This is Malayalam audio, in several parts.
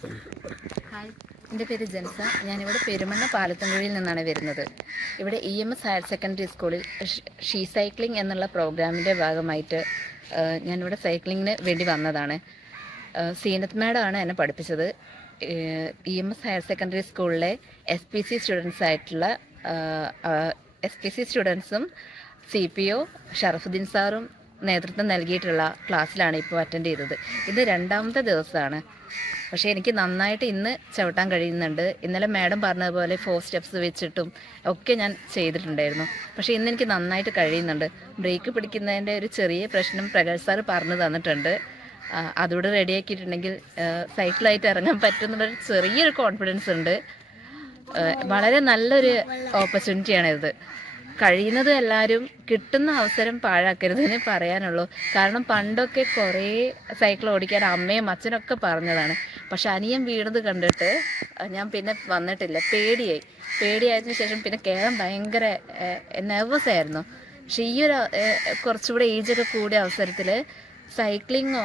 ഹായ്, എൻ്റെ പേര് ജൻസ. ഞാനിവിടെ പെരുമണ്ണ പാലത്തുംകുഴിയിൽ നിന്നാണ് വരുന്നത്. ഇവിടെ EMS ഹയർ സെക്കൻഡറി സ്കൂളിൽ ഷീ സൈക്ലിംഗ് എന്നുള്ള പ്രോഗ്രാമിൻ്റെ ഭാഗമായിട്ട് ഞാനിവിടെ സൈക്ലിങ്ങിന് വേണ്ടി വന്നതാണ്. സീനത്ത് മാഡമാണ് എന്നെ പഠിപ്പിച്ചത്. EMS ഹയർ സെക്കൻഡറി സ്കൂളിലെ SPC സ്റ്റുഡൻസ് ആയിട്ടുള്ള SPC സ്റ്റുഡൻസും CPO ഷറഫുദ്ദീൻ സാറും നേതൃത്വം നൽകിയിട്ടുള്ള ക്ലാസ്സിലാണ് ഇപ്പോൾ അറ്റൻഡ് ചെയ്തത്. ഇത് രണ്ടാമത്തെ ദിവസമാണ്. പക്ഷേ എനിക്ക് നന്നായിട്ട് ഇന്ന് ചവിട്ടാൻ കഴിയുന്നുണ്ട്. ഇന്നലെ മാഡം പറഞ്ഞതുപോലെ 4 സ്റ്റെപ്സ് വെച്ചിട്ടും ഒക്കെ ഞാൻ ചെയ്തിട്ടുണ്ടായിരുന്നു. പക്ഷേ ഇന്ന് എനിക്ക് നന്നായിട്ട് കഴിയുന്നുണ്ട്. ബ്രേക്ക് പിടിക്കുന്നതിൻ്റെ ഒരു ചെറിയ പ്രശ്നം പ്രകാശ് സാർ പറഞ്ഞു തന്നിട്ടുണ്ട്. അതുകൂടെ റെഡിയാക്കിയിട്ടുണ്ടെങ്കിൽ സൈക്കിളായിട്ട് ഇറങ്ങാൻ പറ്റുന്നുള്ളൊരു ചെറിയൊരു കോൺഫിഡൻസ് ഉണ്ട്. വളരെ നല്ലൊരു ഓപ്പർച്യൂണിറ്റിയാണിത്. കഴിയുന്നതും എല്ലാവരും കിട്ടുന്ന അവസരം പാഴാക്കരുതെന്ന് പറയാനുള്ളൂ. കാരണം പണ്ടൊക്കെ കുറേ സൈക്കിൾ ഓടിക്കാൻ അമ്മയും അച്ഛനൊക്കെ പറഞ്ഞതാണ്. പക്ഷെ അനിയൻ വീണത് കണ്ടിട്ട് ഞാൻ പിന്നെ വന്നിട്ടില്ല. പേടിയായതിനു ശേഷം പിന്നെ കയറാൻ ഭയങ്കര നെർവസ് ആയിരുന്നു. പക്ഷെ ഈ ഒരു കുറച്ചുകൂടെ ഏജൊക്കെ കൂടിയ അവസരത്തിൽ സൈക്ലിങ്ങോ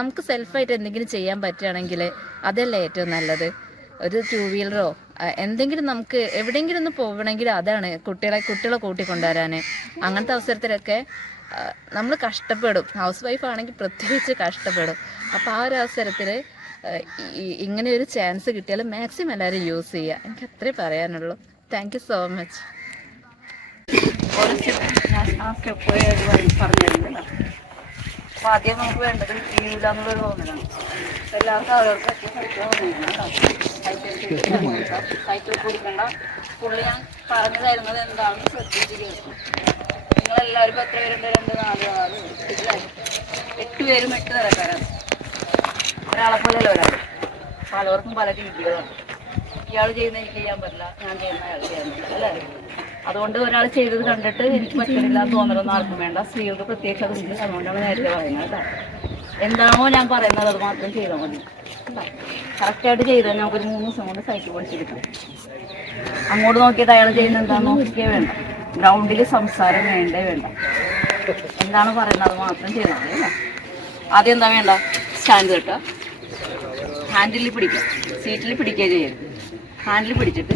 നമുക്ക് സെൽഫായിട്ട് എന്തെങ്കിലും ചെയ്യാൻ പറ്റുകയാണെങ്കിൽ അതല്ലേ ഏറ്റവും നല്ലത്. ഒരു 2 വീലറോ എന്തെങ്കിലും നമുക്ക് എവിടെയെങ്കിലും ഒന്ന് പോകണമെങ്കിൽ അതാണ് കുട്ടികളെ കൂട്ടിക്കൊണ്ടുവരാൻ. അങ്ങനത്തെ അവസരത്തിലൊക്കെ നമ്മൾ കഷ്ടപ്പെടും. ഹൗസ് വൈഫ് ആണെങ്കിൽ പ്രത്യേകിച്ച് കഷ്ടപ്പെടും. അപ്പോൾ ആ ഒരു അവസരത്തിൽ ഇങ്ങനെ ഒരു ചാൻസ് കിട്ടിയാൽ മാക്സിമം എല്ലാവരും യൂസ് ചെയ്യുക. എനിക്ക് അത്രേ പറയാനുള്ളൂ. Thank you so much. ആദ്യം നമുക്ക് വേണ്ടത് വീഴില്ല എന്നുള്ളൊരു തോന്നലാണ്. എല്ലാവർക്കും അവരവർക്ക് സൈക്കിൾ കൊടുക്കണ്ട. പുള്ളി ഞാൻ പറഞ്ഞു തരുന്നത് എന്താണെന്ന് ശ്രദ്ധിച്ച് കേൾക്കും. നിങ്ങളെല്ലാവരും എത്ര പേരുണ്ട്? 2, 4, 6, 8 പേരും 8 തരക്കാരാണ്. ഒരാളെ പോലെയല്ല ഒരാൾ. പലവർക്കും പല രീതികളാണ്. ഇയാൾ ചെയ്യുന്ന എനിക്ക് ചെയ്യാൻ പറ്റില്ല, ഞാൻ ചെയ്യുന്ന അയാൾ ചെയ്യാൻ പറ്റില്ല അല്ലേ? അതുകൊണ്ട് ഒരാൾ ചെയ്തത് കണ്ടിട്ട് എനിക്ക് പറ്റില്ല തോന്നലൊന്നും ആർക്കും വേണ്ട. സ്ത്രീകൾക്ക് പ്രത്യേകിച്ച് അതുണ്ട്. അതുകൊണ്ടാണ് നേരത്തെ പറയുന്നത് കേട്ടോ. എന്താണോ ഞാൻ പറയുന്നത് അത് മാത്രം ചെയ്താൽ മതി. കറക്റ്റായിട്ട് ചെയ്താൽ നമുക്കൊരു 3 ദിവസം കൊണ്ട് സൈക്കിൾ പഠിച്ചെടുക്കാം. അങ്ങോട്ട് നോക്കിയിട്ട് അയാൾ ചെയ്യുന്നത് എന്താണെന്ന് നോക്കിയേ വേണ്ട. ഗ്രൗണ്ടിൽ സംസാരം വേണ്ട. എന്താണ് പറയുന്നത് അത് മാത്രം ചെയ്താൽ മതി അല്ലേ? ആദ്യം എന്താ വേണ്ട? സ്റ്റാൻഡ് കിട്ടുക, ഹാൻഡിൽ പിടിക്കുക, സീറ്റിൽ പിടിക്കുക ചെയ്യരുത്. ഹാൻഡിൽ പിടിച്ചിട്ട്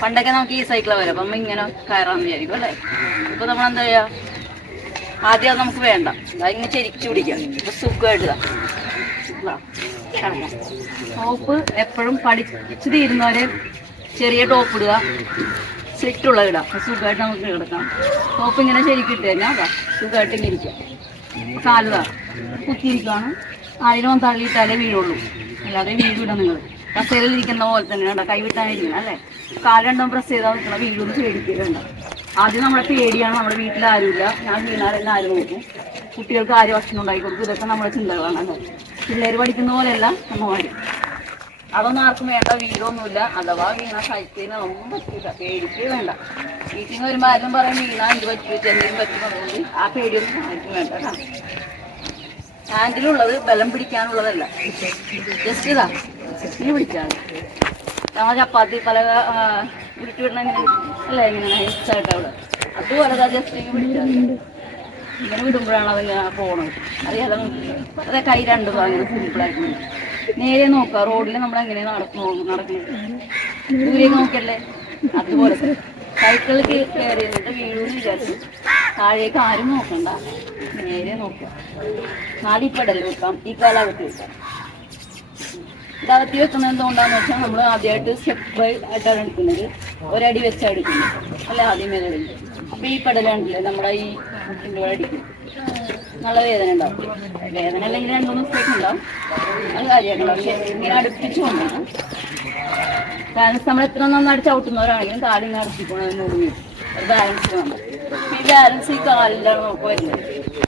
പണ്ടൊക്കെ നമുക്ക് ഈ സൈക്കിൾ വരാം. അപ്പം ഇങ്ങനെ കയറാമെന്ന് വിചാരിക്കും അല്ലേ? ഇപ്പോൾ നമ്മളെന്താ ചെയ്യുക? ആദ്യം അത് നമുക്ക് വേണ്ട. അതിങ്ങനെ ചെരിച്ചു പിടിക്കുക. ഇപ്പം സുഖമായിട്ട് ടോപ്പ് എപ്പോഴും പഠിച്ചു തീരുന്നവരെ ചെറിയ ടോപ്പ് ഇടുക, സ്ലിറ്റുള്ള ഇടുക. സുഖമായിട്ട് നമുക്ക് കിടക്കാം. ടോപ്പ് ഇങ്ങനെ ശരിക്കിട്ട് കഴിഞ്ഞാൽ സുഖമായിട്ട് ഇങ്ങനെ ഇരിക്കുക. കാലുക കുത്തിയിരിക്കുകയാണ്. അതിനൊന്നും തള്ളിയിട്ടാലേ വീഴുള്ളൂ, അല്ലാതെ വീഴില്ല. നിങ്ങൾ കസേരയിലിരിക്കുന്ന പോലെ തന്നെ വേണ്ട, കൈവിട്ടാനിരിക്കണം അല്ലേ? കാല് രണ്ടും പ്രസ് ചെയ്താൽ നിൽക്കണം. വീഴൊന്നും പേടിക്കലുണ്ട്. ആദ്യം നമ്മളെ പേടിയാണ്. നമ്മുടെ വീട്ടിൽ ആരുമില്ല, ഞാൻ വീണാലെല്ലാം ആരും നോക്കും, കുട്ടികൾക്ക് ആരും ഭക്ഷണം ഉണ്ടാക്കി കൊടുക്കും. ഇതൊക്കെ നമ്മുടെ ചിന്തകളാണ് അല്ലേ? പിള്ളേർ പഠിക്കുന്ന പോലെയല്ല അമ്മമാർ. അതൊന്നും ആർക്കും വേണ്ട. വീടൊന്നുമില്ല. അഥവാ വീണ സൈക്കിളിന് ഒന്നും പറ്റില്ല, പേടിക്കേ വേണ്ട. വീട്ടിൽ നിന്ന് വരുമ്പോൾ ആരും പറയും വീണാ ഇത് പറ്റി എന്തെങ്കിലും പറ്റുന്നുണ്ട്. ആ പേടിയൊന്നും ആർക്കും വേണ്ട കേട്ടോ. ഹാൻഡിലുള്ളത് ബലം പിടിക്കാനുള്ളതല്ല, ജസ്റ്റ് ഇതാ ഇനി പിടിച്ചാണ്. നമ്മൾ ചപ്പാത്തി പല ഉരുട്ടി വിടണ എങ്ങനെ അല്ലേ? ഇങ്ങനെ നൈസായിട്ട് അവിടെ അതുപോലെ ജസ്റ്റ് ഇങ്ങനെ പിടിച്ചാൽ ഇങ്ങനെ വിടുമ്പോഴാണ് അതിങ്ങനെ പോകണത്. അറിയാതെ അതെ കൈ രണ്ടും അങ്ങനെ സിമ്പിളായിട്ട് നേരെ നോക്കുക. റോഡിൽ നമ്മളെങ്ങനെ നടക്കുന്നത് ദൂരെ നോക്കല്ലേ? അതുപോലെ സൈക്കിളിൽ കയറിയിട്ട് വീഴുമെന്ന് വിചാരിച്ചു താഴേക്ക് ആരും നോക്കണ്ട, നേരെ നോക്കുക. 4 പെടൽ വെക്കാം, ഈ കാലകത്ത് വെക്കാം. ഇതകത്തി വെക്കുന്നത് എന്തുകൊണ്ടാന്ന് വെച്ചാൽ നമ്മൾ ആദ്യമായിട്ട് സ്റ്റെപ്പ് ബൈ ആയിട്ടാണ് എടുക്കുന്നത്. ഒരടി വെച്ചാണ് അടിക്കുന്നത് അല്ല? ആദ്യമേ അടിക്കും. അപ്പോൾ ഈ പെടലാണ്ടില്ലേ നമ്മുടെ ഈ മുട്ടിൻ്റെ കൂടെ അടിക്കും. നല്ല വേദന ഉണ്ടാവും. വേദന അല്ലെങ്കിൽ 2-3 മിസ്റ്റേക്ക് ഉണ്ടാവും, അത് കാര്യമായിട്ടുണ്ടാവും. പക്ഷേ ഇങ്ങനെ അടുപ്പിച്ചു കൊണ്ടാണ് ബാലൻസ്. നമ്മൾ എത്ര നന്നായിട്ട് ചവിട്ടുന്നവരാണെങ്കിലും കാലിങ്ങനെ അടുപ്പിക്കണമെന്നോട് ഒരു ബാലൻസ് വേണം. ഈ ബാലൻസ് ഈ കാലിലാണ് നമുക്ക് വരുന്നത്.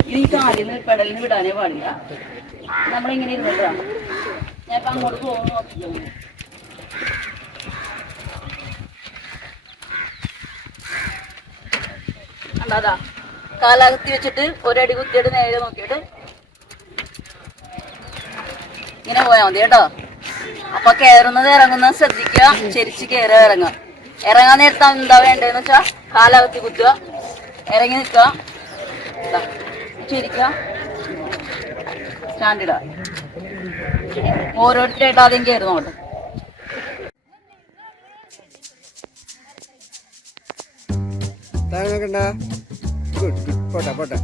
ഇത് ഈ കാലിൽ നിന്ന് പെടലിന് വിടാനേ പാടില്ല. നമ്മളിങ്ങനെ ഇരുന്നിട്ടാണ്. ഞാൻ ഇപ്പം അങ്ങോട്ട് പോകുന്നു നോക്കിക്കോളൂ. കണ്ടാ? കാലകത്തി വെച്ചിട്ട് ഒരടി കുത്തിയിട്ട് നേരെ നോക്കിയിട്ട് ഇങ്ങനെ പോയാൽ മതി കേട്ടോ. അപ്പൊ കയറുന്നത് ഇറങ്ങുന്നത് ശ്രദ്ധിക്കുക. ചെരിച്ച് കയറുക, ഇറങ്ങുക. ഇറങ്ങാൻ നേരത്തെ എന്താ വേണ്ടതെന്ന് വെച്ചാൽ കാലകത്തി കുത്തുക, ഇറങ്ങി നിൽക്കുക, ചെരിക്കുക, സ്റ്റാൻഡിടുക. ഓരോരുത്തരായിട്ട് ആദ്യം കയറുന്നോട്ടെ. താഴെ നോക്കണ്ട. Good good. പോട്ടെ പോട്ടെ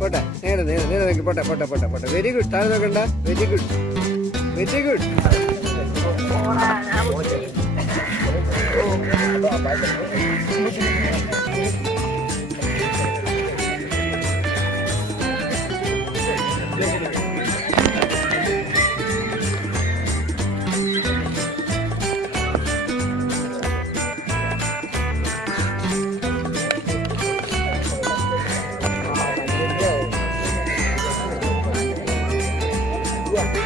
പോട്ടെ. നേരെ നേരെ നേരെ നോക്കി. പോട്ടെ പോട്ടെ പോട്ടെ പോട്ടെ. Very good. താഴെ നോക്കണ്ട. Very good very good. Yeah.